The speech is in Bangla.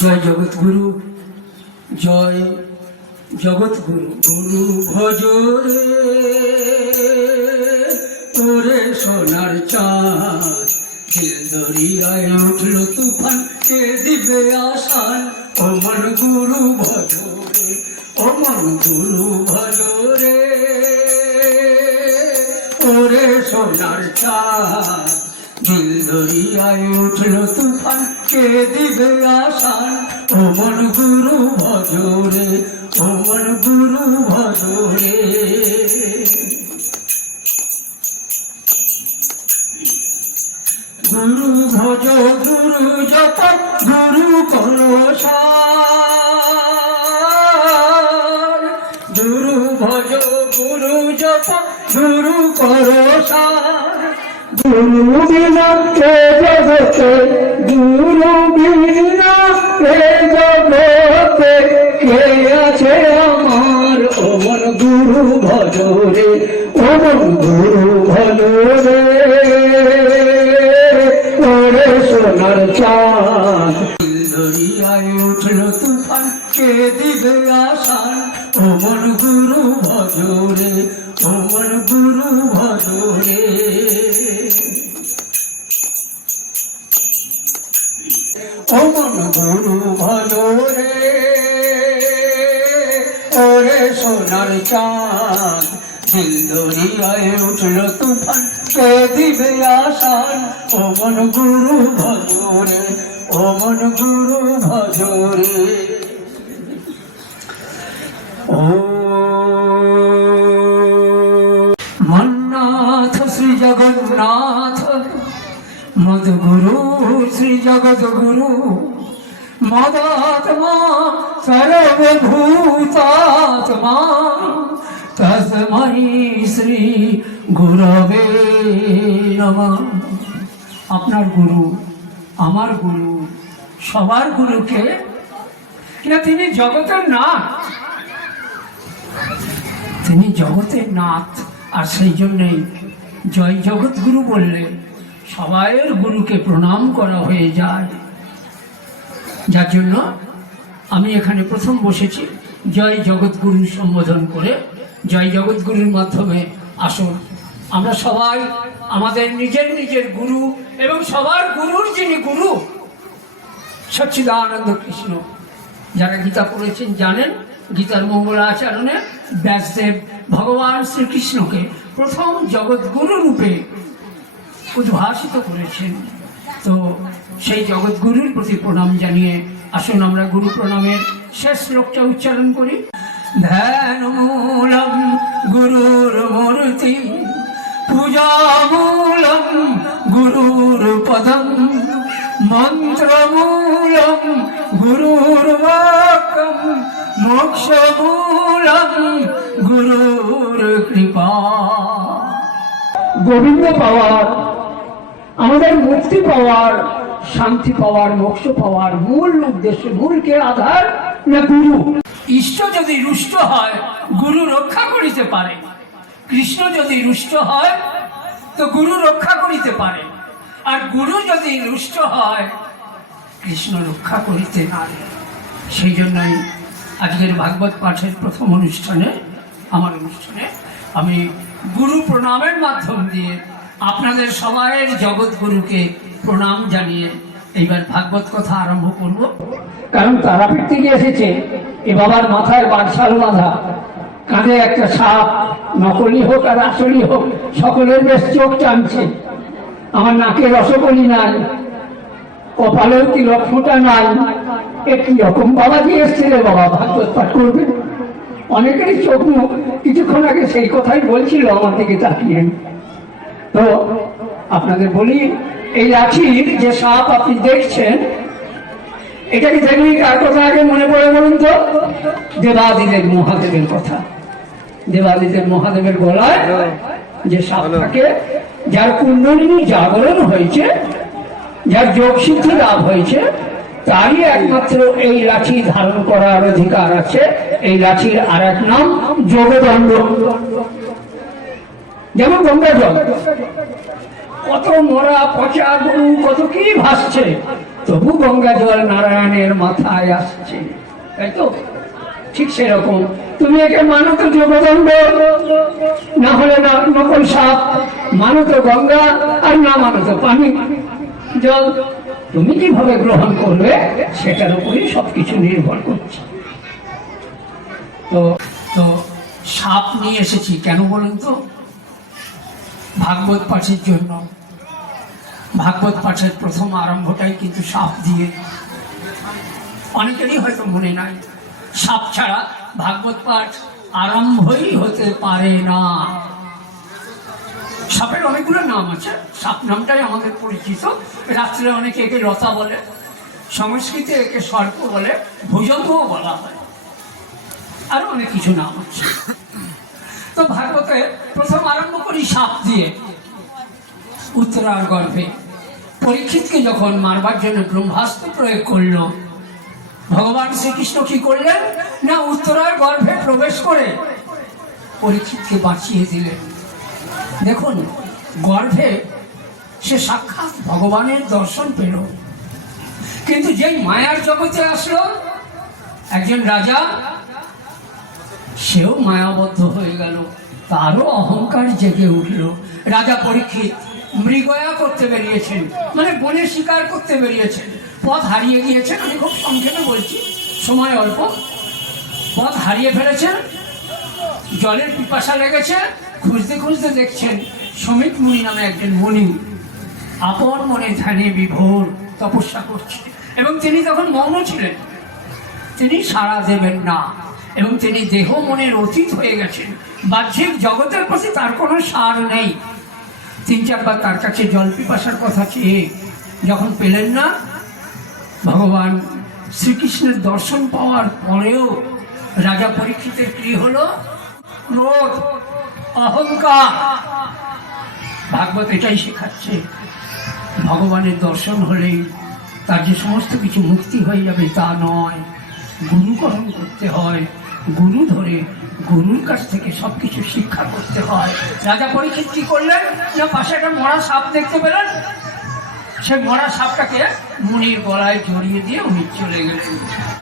জয় জগৎগুরু, জয় জগৎগুরু। গুরু ভজরে তোরে সোনার চাঁদ, দরিয়ায় উঠল তুফান, কে দিবে আসান। ও মন গুরু ভজরে, ও মন গুরু ভজরে তোরে সোনার চাঁদ, দিল দরিয়ায় উঠল তুফান, কে দিবে আসান। ও মন গুরু ভজরে, ও মন গুরু ভজরে। গুরু ভজ গুরু জপ গুরু করো সার, গুরু ভজ গুরু জপ গুরু করো সার। গুরু বিনা কে জগতে, গুরু বিনা কে জগতে, কে আছে আমার। ও মন গুরু ভজরে, ও মন গুরু ভজরে ওরে সোনার চাঁদ, দরিয়ায় উঠল তুফান, কে দিবে আসান। ও মন গুরু ভজরে, ও মন গুরু ভজরে। ও মন গুরু ভজরে ওরে সোনার চাঁদ, দিল দরিয়ায় উঠল তুফান, কে দিবে আসান। ও মন গুরু ভজরে, ও মন গুরু ভজরে। ও মন্নাথ শ্রী জগন্নাথ, মদগুরু শ্রী জগদ্গুরু, মদাত্মা সর্বভূতাত্মা, তস্मै শ্রী গুরবে নমঃ। আপনার গুরু, আমার গুরু, সবার গুরুকে না, তিনি জগতের নাথ, তিনি জগতের নাথ। আর সেই জন্যই জয় জগৎগুরু বললে সবাইয়ের গুরুকে প্রণাম করা হয়ে যায়। যার জন্য আমি এখানে প্রথম বসেছি জয় জগৎগুরু সম্বোধন করে। জয় জগৎগুরুর মাধ্যমে আসুন আমরা সবাই আমাদের নিজের নিজের গুরু এবং সবার গুরুর যিনি গুরু সচ্চিদানন্দ কৃষ্ণ, যারা গীতা পড়েছেন জানেন, গীতার মঙ্গলাচরণে ব্যাসদেব ভগবান শ্রীকৃষ্ণকে প্রথম জগৎগুরু রূপে উদ্ভাসিত করেছেন। তো সেই জগৎগুরুর প্রতি প্রণাম জানিয়ে আসুন আমরা গুরু প্রণামের শেষ শ্লোকটা উচ্চারণ করি। ধ্যান মূলম গুরুর মূর্তি, পূজা মূলম গুরুর পদম, মন্ত্র মূলম গুরুর বাক্যম, মোক্ষ মূলম গুরুর কৃপা। গোবিন্দ পাওয়ার, আমাদের মুক্তি পাওয়ার, শান্তি পাওয়ার, মোক্ষ পাওয়ার মূল উদ্দেশ্য, মূলকে আধার না গুরু। ইষ্ট যদি রুষ্ট হয় গুরু রক্ষা করিতে পারে, কৃষ্ণ যদি রুষ্ট হয় তো গুরু রক্ষা করিতে পারে, আর গুরু যদি রুষ্ট হয় কৃষ্ণ রক্ষা করিতে পারে। সেই জন্যই আজকের ভাগবত পাঠের প্রথম অনুষ্ঠানে, আমার অনুষ্ঠানে আমি গুরু প্রণামের মাধ্যম দিয়ে আপনাদের সবাইয়ের জগৎগুরুকে প্রণাম জানিয়ে এইবার ভাগবত কথা আরম্ভ করব। কারণ তারাপীঠ থেকে এসেছে এ বাবার মাথায় বাদশাল বাঁধা, কাঁধে একটা সাপ, নকলি হোক আর আসলি হোক সকলের বেশ চোখ টানছে। আমার নাকে রসকলি নাই, কপালেও কি লক্ষ্মটা নাই, একই রকম বাবা দিয়ে এসছে রে বাবা, ভাগবত পাঠ করবে। অনেকেরই চোখ মুখ কিছুক্ষণ আগে সেই কথাই বলছিল আমার দিকে তাকিয়ে। তো আপনাদের বলি, এই লাঠির যে সাপ আপনি দেখছেন, এটাকে দেখলেই কার কথা আগে মনে পড়ে বলুন তো? দেবাদিদেব মহাদেবের কথা। দেবাদিদেব মহাদেবের গলায় যে সাপ থাকে, যার কুণ্ডলিনী জাগরণ হয়েছে, যার যোগ সিদ্ধি লাভ হয়েছে, তারই একমাত্র এই লাঠি ধারণ করার অধিকার আছে। এই লাঠির আর এক নাম যোগদণ্ড। যেমন গঙ্গা জল, কত মরা পচা গরু কত কি ভাসছে, তবু গঙ্গা জল নারায়ণের মাথায় আসছে, তাই তো? ঠিক সেরকম তুমি একে মানো তো যোগদণ্ড, না হলে না নকল সাপ, মানো তো গঙ্গা, আর না মানো তো পানি জল। তুমি কিভাবে গ্রহণ করবে সেটার উপরই সবকিছু নির্ভর করছে। তো তো সাপ নিয়ে এসেছি কেন বলুন তো? ভাগবত পাঠের জন্য। ভাগবত পাঠের প্রথম আরম্ভটাই কিন্তু সাপ দিয়ে। অনেকেরই হয়তো মনে নাই, সাপ ছাড়া ভাগবত পাঠ আরম্ভই হতে পারে না। সাপের অনেকগুলো নাম আছে, সাপ নামটাই আমাদের পরিচিত। রাত্রে অনেকে একে লতা বলে, সংস্কৃতে একে সর্প বলে, ভুজঙ্গও বলা হয়, আরো অনেক কিছু নাম আছে। তো ভাগবতে প্রথম আরম্ভ করি সাপ দিয়ে। উত্তরার গর্ভে পরীক্ষিতকে যখন মারবার জন্য ব্রহ্মাস্ত্র প্রয়োগ করলো, ভগবান শ্রীকৃষ্ণ কি করলেন না উত্তরার গর্ভে প্রবেশ করে পরীক্ষিতকে বাঁচিয়ে দিলেন। দেখুন, গর্ভে সে সাক্ষাৎ ভগবানের দর্শন পেল, কিন্তু যেই মায়ার জগতে আসলো একজন রাজা, সেও মায়াবদ্ধ হয়ে গেল, তারও অহংকার জেগে উঠল। রাজা পরীক্ষিত মৃগয়া করতে বেরিয়েছেন, মানে বনে শিকার করতে বেরিয়েছেন, পথ হারিয়ে গিয়েছেন। আমি খুব সংক্ষেপে বলছি, সময় অল্প। পথ হারিয়ে ফেলেছেন, জলের পিপাসা লেগেছে, খুঁজতে খুঁজতে দেখছেন সমিত মুনি নামে একজন মুনি আপন মনে ধ্যানে বিভোর তপস্যা করছে, এবং তিনি তখন মৌন ছিলেন, তিনি সাড়া দেবেন না, এবং তিনি দেহ মনের অতীত হয়ে গেছেন, বাহ্যিক জগতের প্রতি তার কোনো সার নেই। 3-4 বার তার কাছে জল পিপাসার কথা চেয়ে যখন পেলেন না, ভগবান শ্রীকৃষ্ণের দর্শন পাওয়ার পরেও রাজা পরীক্ষিতের কি হলো? ক্রোধ, অহংকার। ভাগবত এটাই শেখাচ্ছে, ভগবানের দর্শন হলেই তার যে সমস্ত কিছু মুক্তি হয়ে যাবে তা নয়, গুরুকরণ করতে হয়, গুরু ধরে গুরুর কাছ থেকে সবকিছু শিক্ষা করতে হয়। রাজা পরীক্ষিত কি করলেন না পাশে একটা মরা সাপ দেখতে পেলেন, সে মরা সাপটাকে মুনির গলায় জড়িয়ে দিয়ে উনি চলে গেলেন।